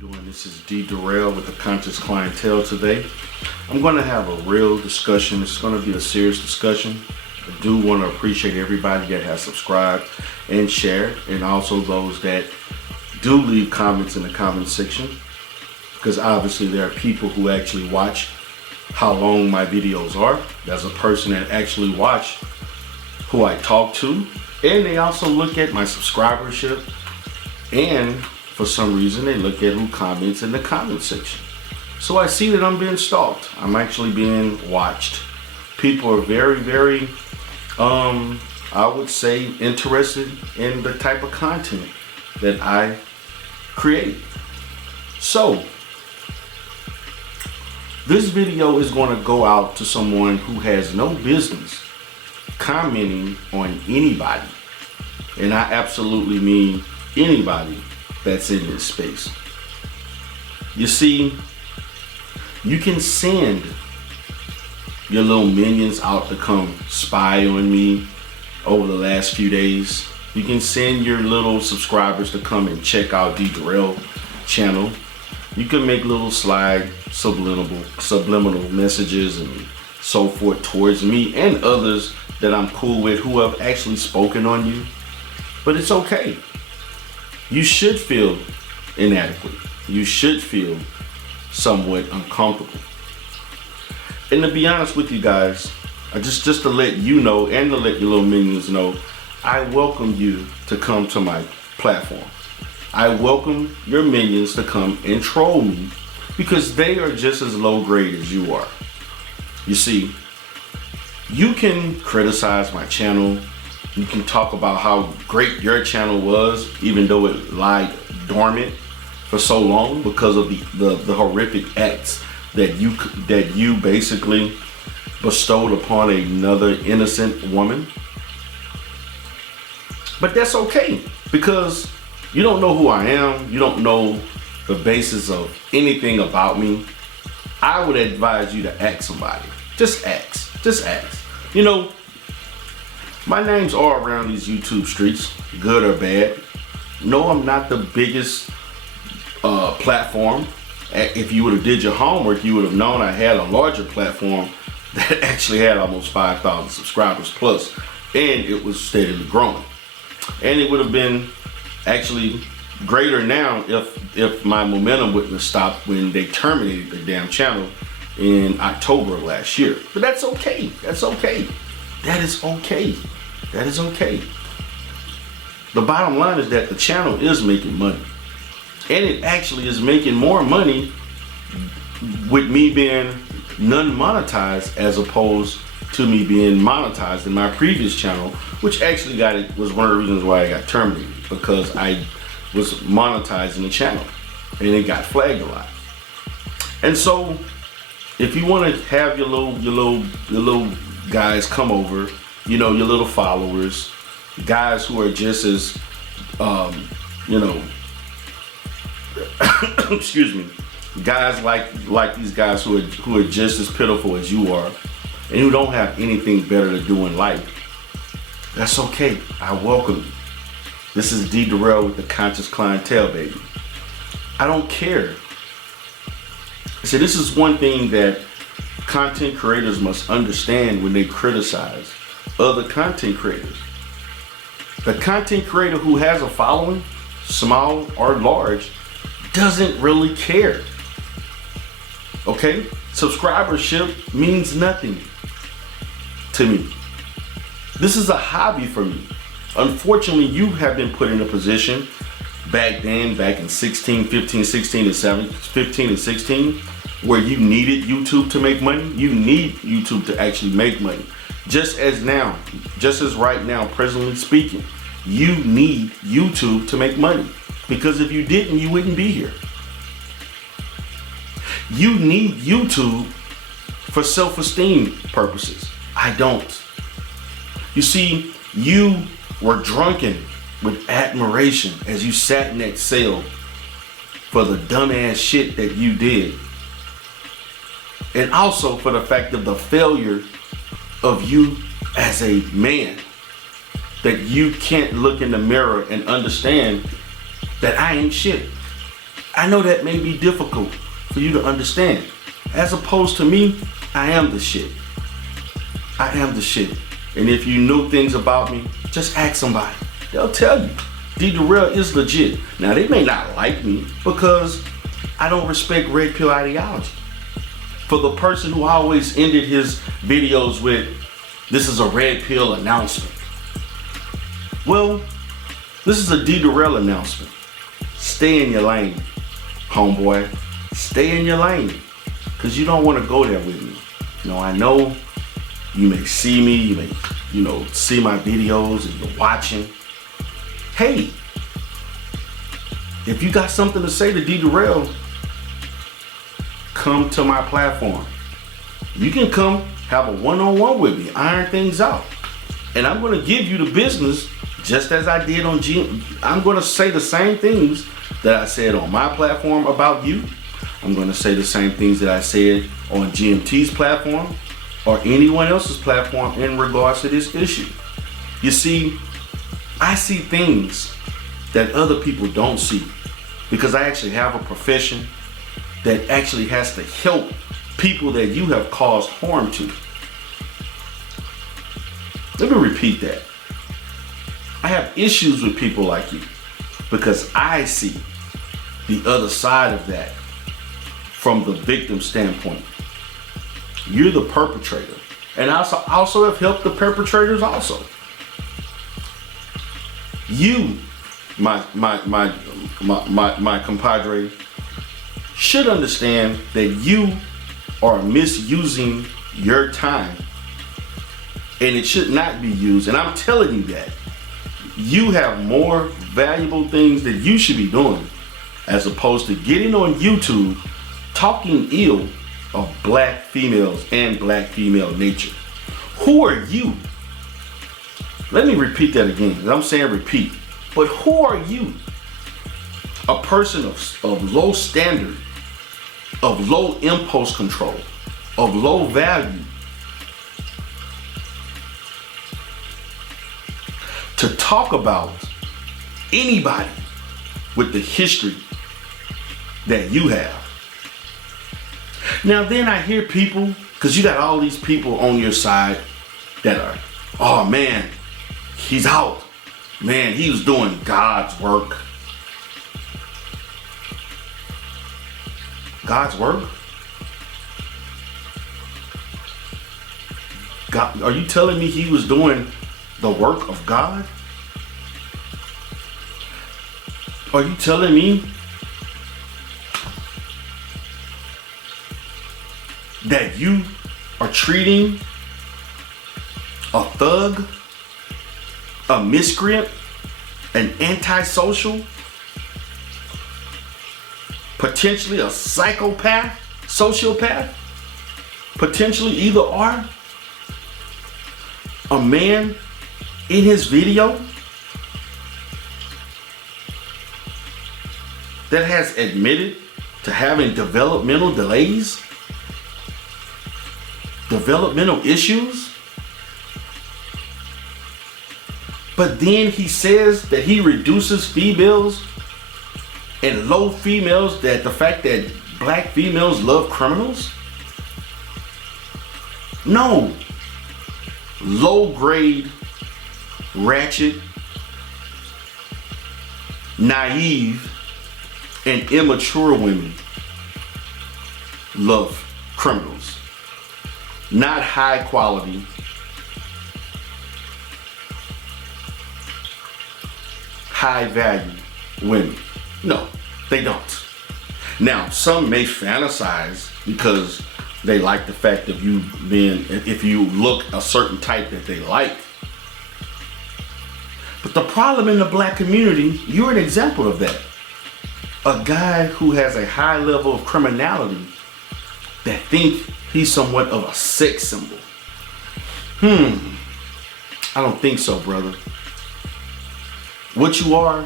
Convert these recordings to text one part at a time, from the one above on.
doing? This is D. Darrell with the Conscious Clientele today. I'm going to have a real discussion. It's going to be a serious discussion. I do want to appreciate everybody that has subscribed and shared, and also those that do leave comments in the comment section, because obviously there are people who actually watch how long my videos are. There's a person that actually watch who I talk to, and they also look at my subscribership, and for some reason they look at who comments in the comment section. So I see that I'm being stalked. I'm actually being watched. People are very I would say interested in the type of content that I create. So this video is going to go out to someone who has no business commenting on anybody, and I absolutely mean anybody that's in this space. You see, you can send your little minions out to come spy on me over the last few days. You can send your little subscribers to come and check out D. Darrell channel. You can make little slide subliminal messages and so forth towards me and others that I'm cool with who have actually spoken on you. But it's okay. You should feel inadequate. You should feel somewhat uncomfortable. And to be honest with you guys, just to let you know and to let your little minions know, I welcome you to come to my platform. I welcome your minions to come and troll me, because they are just as low grade as you are. You see, you can criticize my channel. You can talk about how great your channel was, even though it lied dormant for so long because of the horrific acts that you basically bestowed upon another innocent woman. But that's okay, because you don't know who I am. You don't know the basis of anything about me. I would advise you to ask somebody. Just ask. Just ask. You know, my name's all around these YouTube streets, good or bad. No, I'm not the biggest platform. If you would have did your homework, you would have known I had a larger platform that actually had almost 5,000 subscribers plus, and it was steadily growing. And it would have been actually greater now if my momentum wouldn't have stopped when they terminated the damn channel in October of last year. But that's okay. That's okay. That is okay. That is okay. The bottom line is that the channel is making money. And it actually is making more money with me being non-monetized as opposed to me being monetized in my previous channel, which actually was one of the reasons why I got terminated, because I was monetizing the channel and it got flagged a lot. And so if you want to have your little guys come over, you know, your little followers, guys who are just as excuse me, guys like these guys who are just as pitiful as you are and who don't have anything better to do in life, that's okay. I welcome you. This is D. Darrell with the Conscious Clientele, baby. I don't care. So this is one thing that content creators must understand when they criticize other content creators. The content creator who has a following, small or large, doesn't really care. Okay? Subscribership means nothing to me. This is a hobby for me. Unfortunately, you have been put in a position back in 16, 15, 16, and 17, 15 and 16, where you needed YouTube to make money. You need YouTube to actually make money. Just as right now, presently speaking, you need YouTube to make money. Because if you didn't, you wouldn't be here. You need YouTube for self-esteem purposes. I don't. You see, you were drunken with admiration as you sat in that cell for the dumbass shit that you did. And also for the fact of the failure of you as a man. That you can't look in the mirror and understand that I ain't shit. I know that may be difficult for you to understand. As opposed to me, I am the shit. I am the shit. And if you know things about me, just ask somebody. They'll tell you. TIDAL is legit. Now, they may not like me because I don't respect red pill ideology. For the person who always ended his videos with, "This is a red pill announcement." Well, this is a TIDAL announcement. Stay in your lane, homeboy. Stay in your lane, because you don't want to go there with me. You know, I know you may see me, you may, see my videos and you're watching. Hey, if you got something to say to TIDAL, come to my platform. You can come have a one-on-one with me, iron things out. And I'm going to give you the business just as I did on GM. I'm going to say the same things that I said on my platform about you. I'm going to say the same things that I said on GMT's platform or anyone else's platform in regards to this issue. You see, I see things that other people don't see because I actually have a profession that actually has to help people that you have caused harm to. Let me repeat that. I have issues with people like you because I see the other side of that from the victim standpoint. You're the perpetrator. And I also have helped the perpetrators also. You, my compadre, should understand that you are misusing your time. And it should not be used. And I'm telling you that. You have more valuable things that you should be doing as opposed to getting on YouTube talking ill of black females and black female nature. Who are you? Let me repeat that again. I'm saying repeat. But who are you? A person of low standard, of low impulse control, of low value, to talk about anybody with the history that you have. Now then I hear people, because you got all these people on your side that are, "Oh man, he's out. Man, he was doing God's work." God's work? God, are you telling me he was doing the work of God? Are you telling me that you are treating a thug, a miscreant, an antisocial, potentially a psychopath, sociopath, potentially either or, a man in his video that has admitted to having developmental delays, developmental issues, but then he says that he reduces females and low females, that the fact that black females love criminals? No. Low grade, ratchet, naive, and immature women love criminals. Not high quality, high value women. No, they don't. Now, some may fantasize because they like the fact of you being, if you look a certain type that they like. But the problem in the black community, you're an example of that. A guy who has a high level of criminality that think he's somewhat of a sex symbol. I don't think so, brother. What you are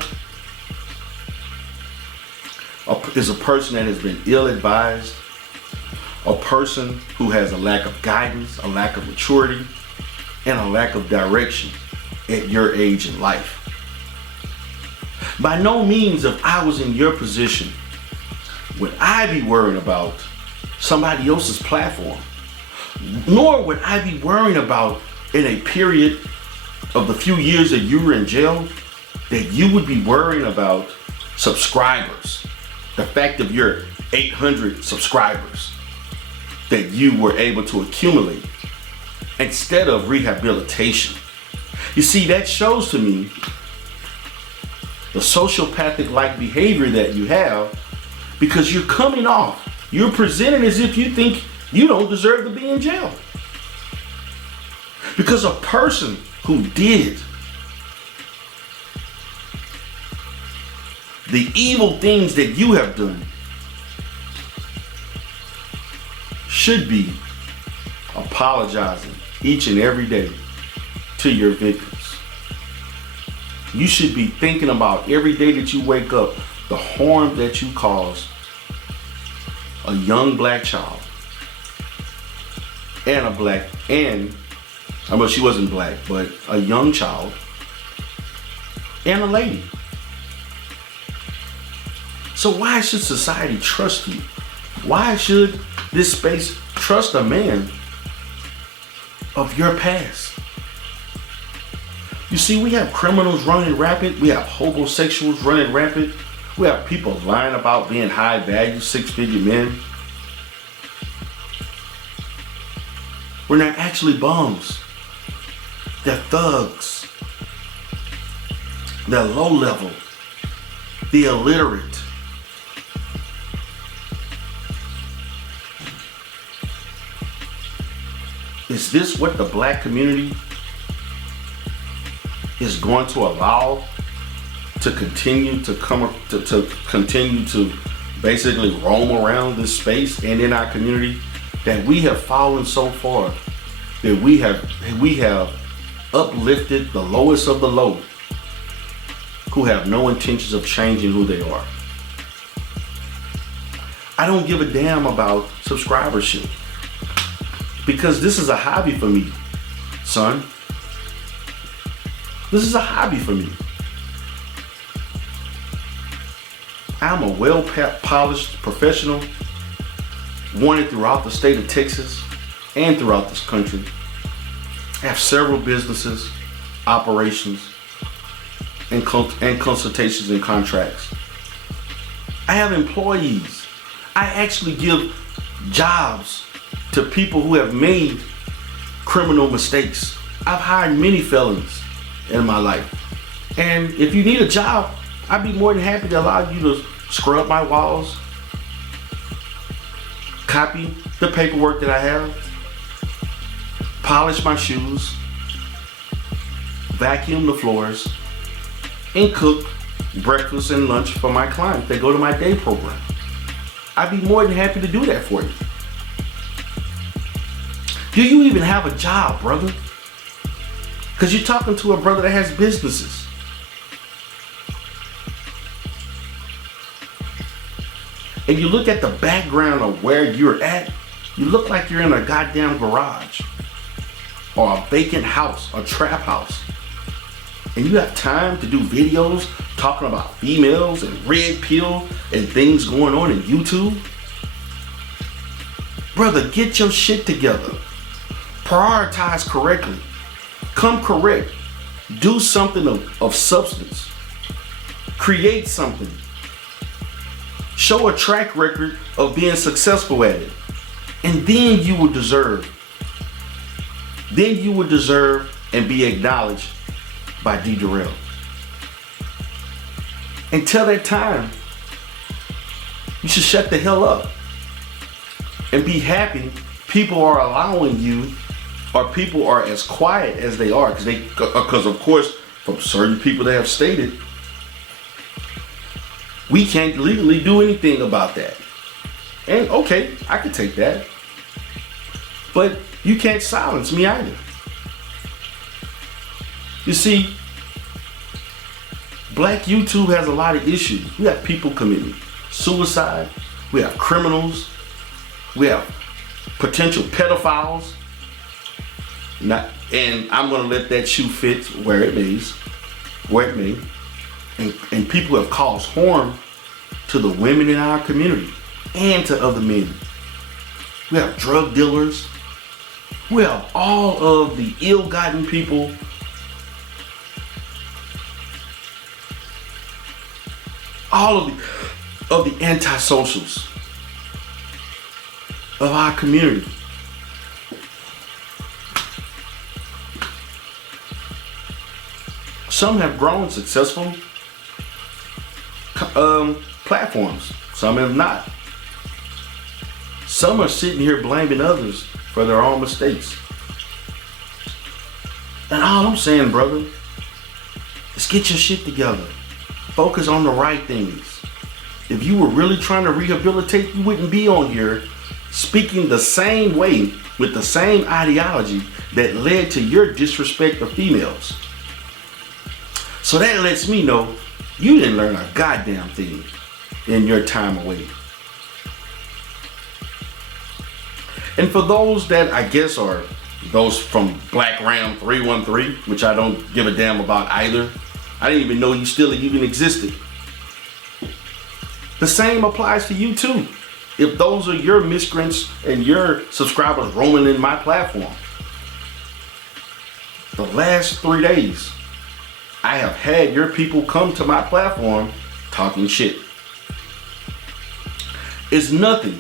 is a person that has been ill-advised, a person who has a lack of guidance, a lack of maturity, and a lack of direction at your age in life. By no means, if I was in your position, would I be worrying about somebody else's platform. Nor would I be worrying about in a period of the few years that you were in jail, that you would be worrying about subscribers. The fact of your 800 subscribers that you were able to accumulate instead of rehabilitation. You see, that shows to me the sociopathic-like behavior that you have, because you're coming off, you're presenting as if you think you don't deserve to be in jail. Because a person who did the evil things that you have done should be apologizing each and every day to your victims. You should be thinking about every day that you wake up the harm that you cause a young black child and a black, and I mean, she wasn't black, but a young child and a lady. So why should society trust you? Why should this space trust a man of your past? You see, we have criminals running rampant. We have homosexuals running rampant. We have people lying about being high value, six-figure men. We're not actually bums. They're thugs. They're low level. They're illiterate. Is this what the black community is going to allow to continue to continue to basically roam around this space and in our community, that we have fallen so far that we have uplifted the lowest of the low, who have no intentions of changing who they are? I don't give a damn about subscribership, because this is a hobby for me, son. This is a hobby for me. I'm a well-polished professional, wanted throughout the state of Texas and throughout this country. I have several businesses, operations, and consultations and contracts. I have employees. I actually give jobs to people who have made criminal mistakes. I've hired many felons in my life. And if you need a job, I'd be more than happy to allow you to scrub my walls, copy the paperwork that I have, polish my shoes, vacuum the floors, and cook breakfast and lunch for my clients that go to my day program. I'd be more than happy to do that for you. Do you even have a job, brother? Because you're talking to a brother that has businesses. And you look at the background of where you're at, you look like you're in a goddamn garage or a vacant house, a trap house. And you have time to do videos talking about females and red pill and things going on in YouTube? Brother, get your shit together. Prioritize correctly. Come correct. Do something of substance. Create something. Show a track record of being successful at it. And then you will deserve. Then you will deserve and be acknowledged by D. Darrell. Until that time, you should shut the hell up and be happy people are allowing you, or people are as quiet as they are, because of course, from certain people that have stated, we can't legally do anything about that. And okay, I could take that. But you can't silence me either. You see, black YouTube has a lot of issues. We have people committing suicide. We have criminals. We have potential pedophiles. And I'm going to let that shoe fit where it may. And people have caused harm to the women in our community. and to other men. We have drug dealers. We have all of the ill-gotten people. All of the antisocials of our community. Some have grown successful platforms. Some have not. Some are sitting here blaming others for their own mistakes. And all I'm saying, brother, is get your shit together. Focus on the right things. If you were really trying to rehabilitate, you wouldn't be on here speaking the same way with the same ideology that led to your disrespect of females. So that lets me know you didn't learn a goddamn thing in your time away. And for those that I guess are those from Black Ram 313, which I don't give a damn about either. I didn't even know you still even existed. The same applies to you too. If those are your miscreants and your subscribers roaming in my platform. The last 3 days, I have had your people come to my platform talking shit. It's nothing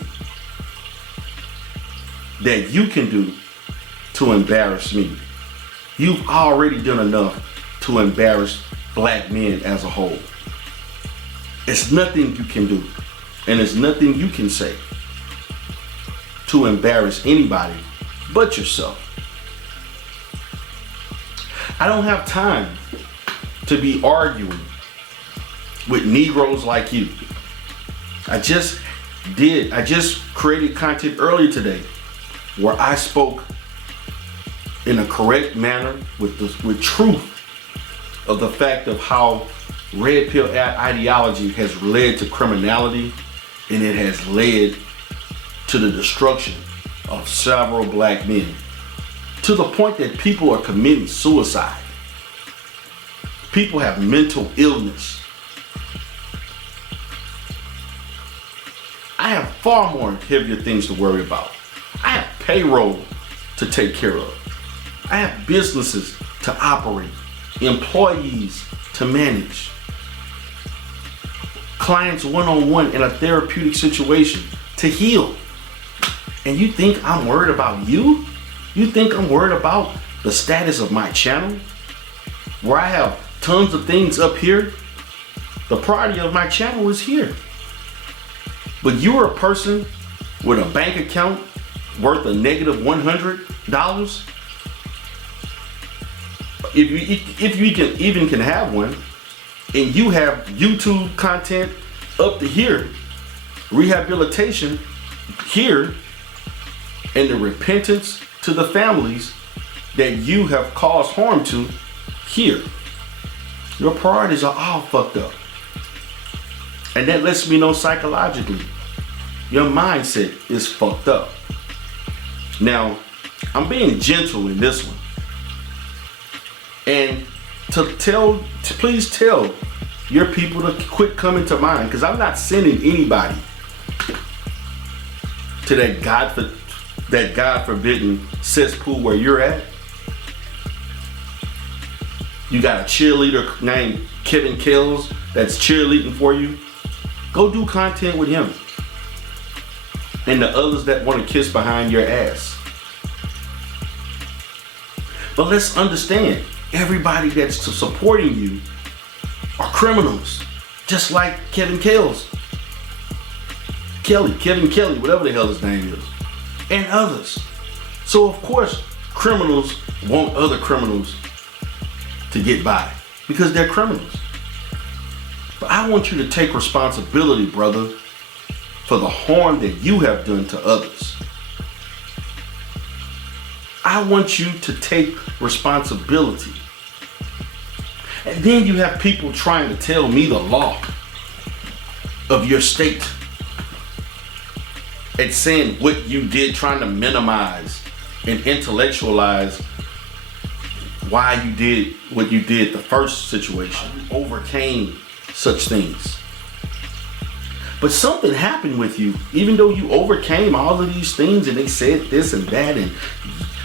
that you can do to embarrass me. You've already done enough to embarrass black men as a whole. It's nothing you can do, and it's nothing you can say to embarrass anybody but yourself. I don't have time to be arguing with Negroes like you. I just created content earlier today where I spoke in a correct manner with truth of the fact of how red pill ideology has led to criminality, and it has led to the destruction of several black men, to the point that people are committing suicide. People have mental illness. I have far more heavier things to worry about. I have payroll to take care of. I have businesses to operate, employees to manage, clients one-on-one in a therapeutic situation to heal. And you think I'm worried about you? You think I'm worried about the status of my channel, where I have tons of things up here? The priority of my channel is here. But you're a person with a bank account worth a negative $100. If you can even have one, and you have YouTube content up to here, rehabilitation here, and the repentance to the families that you have caused harm to here. Your priorities are all fucked up. And that lets me know psychologically, your mindset is fucked up. Now, I'm being gentle in this one. And please tell your people to quit coming to mine, because I'm not sending anybody to that God forbidden cesspool where you're at. You got a cheerleader named Kevin Kells that's cheerleading for you. Go do content with him and the others that want to kiss behind your ass. But let's understand, everybody that's supporting you are criminals, just like Kevin Kells. Kevin Kelly, whatever the hell his name is, and others. So of course, criminals want other criminals to get by because they're criminals. But I want you to take responsibility, brother, for the harm that you have done to others. I want you to take responsibility. And then you have people trying to tell me the law of your state and saying what you did, trying to minimize and intellectualize why you did what you did the first situation, overcame such things. But something happened with you, even though you overcame all of these things and they said this and that and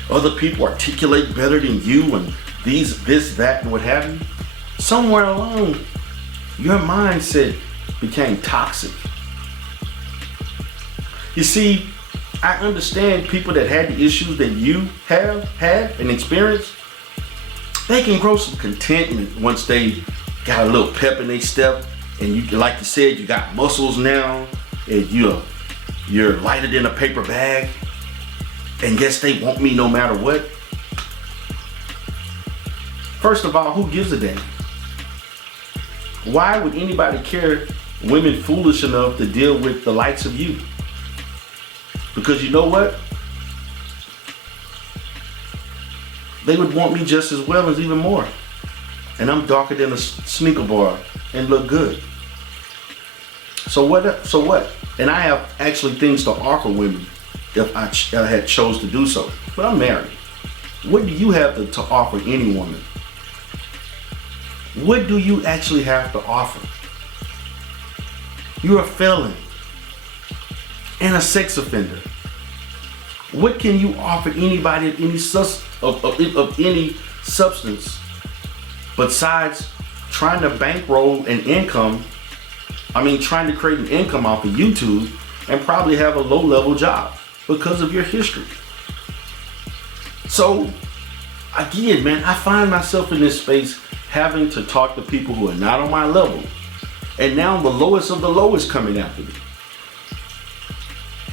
other people articulate better than you and this, that, and what have you. Somewhere along, your mindset became toxic. You see, I understand people that had the issues that you have had and experienced. They can grow some contentment once they got a little pep in their step, and you, like you said, you got muscles now, and you're lighter than a paper bag, and yes, they want me no matter what. First of all, who gives a damn? Why would anybody care women foolish enough to deal with the likes of you? Because you know what? They would want me just as well as even more. And I'm darker than a sneaker bar and look good. So what? And I have actually things to offer women if I had chose to do so. But I'm married. What do you have to offer any woman? What do you actually have to offer? You're a felon and a sex offender. What can you offer anybody of any substance besides trying to bankroll an income? I mean, trying to create an income off of YouTube and probably have a low-level job because of your history. So, again, man, I find myself in this space having to talk to people who are not on my level. And now the lowest of the low is coming after me.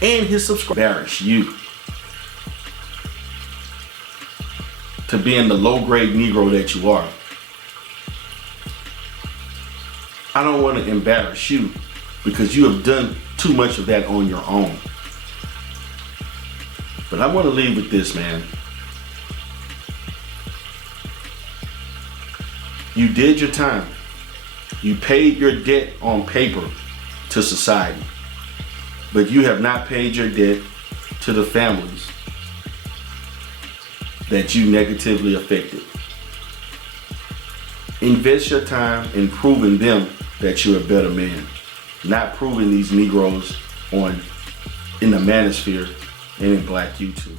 And his subscribers embarrass you to being the low-grade Negro that you are. I don't want to embarrass you because you have done too much of that on your own. But I want to leave with this, man. You did your time. You paid your debt on paper to society. But you have not paid your debt to the families that you negatively affected. Invest your time in proving them that you're a better man, not proving these Negroes in the manosphere and in Black YouTube.